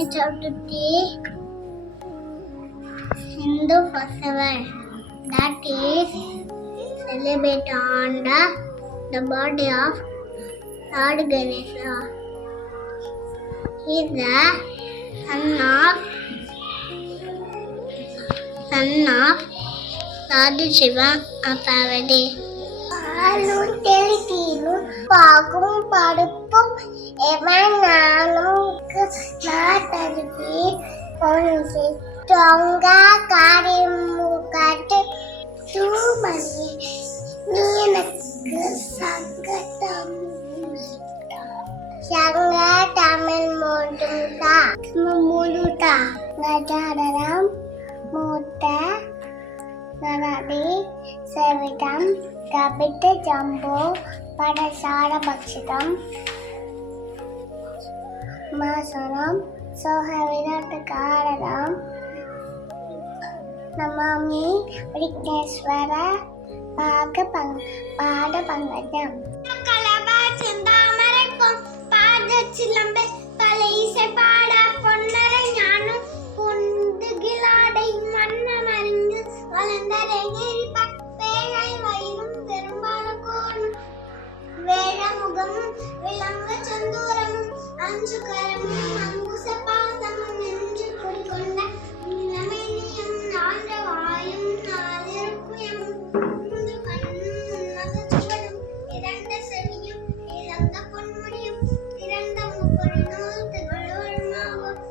Chaturthi Hindu festival that is celebrated on the birthday of Lord Ganesha. He is the son of Lord Shiva of Parvati. பாலும் தெளித்தீரும் பாகும் படுப்பும் எவனாலும் நாட்டருவி ஒன்று தொங்க காரிமுகட்டு தூமணி நீ எனக்கு சங்கடம் தமிழ் முழுதா கஜாடரம் மூத்த நரடி செவிடம் கபிட்ட ஜம்போ படசார பக்ஷிதம் மாசனம் சோக விராட்டகாரதம் நமாமி விக்னேஸ்வர பாட பங்கஜம் கலபா செந்தாமரைக்கும் பாத சிலம்பே பல இசை பாட பொன்னரை ஞானம் கொண்டு கிளாடை மன்னன் அறிந்து வளர்ந்தரை பேழை வயிறும் பெரும்பால கோணும் வேழமுகமும் விளங்க சந்தூரமும் அஞ்சு கரமும் அங்குச பாசமும் என்று குடிக்கொண்ட நிலைமையும் நான்ற வாயும் நாளிறப்புயமும் முந்து கண்ணும் உன்னத சுவடும் இரண்ட செவியும் இழந்த பொன்முடியும் இரண்ட முப்பொரு நூல் திகழ்வருமாகும்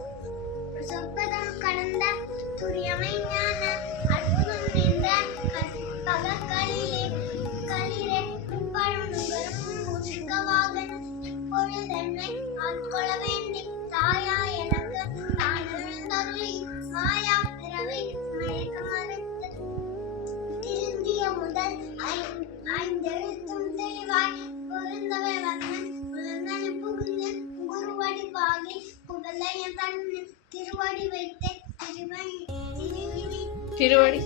சொப்பதம் கடந்த துரியமை ஞான அற்புதம் நின்ற பகக்களிலே களிரே பழும் நுகரும் முஷ்கவாகன் பொழுதென்னை ஆட்கொள்ள வேண்டி தாயா எனக்கு நான் எழுந்தருளி மாயா பிறவை மயக்க மறுத்து திருந்திய முதல் ஐந்தெழுத்தும் தெளிவாய் பொருந்தவை வந்தன் புலந்தனை புகுந்து குருவடி பாகி புகழைய தன் திருவடி வைத்து திருவடி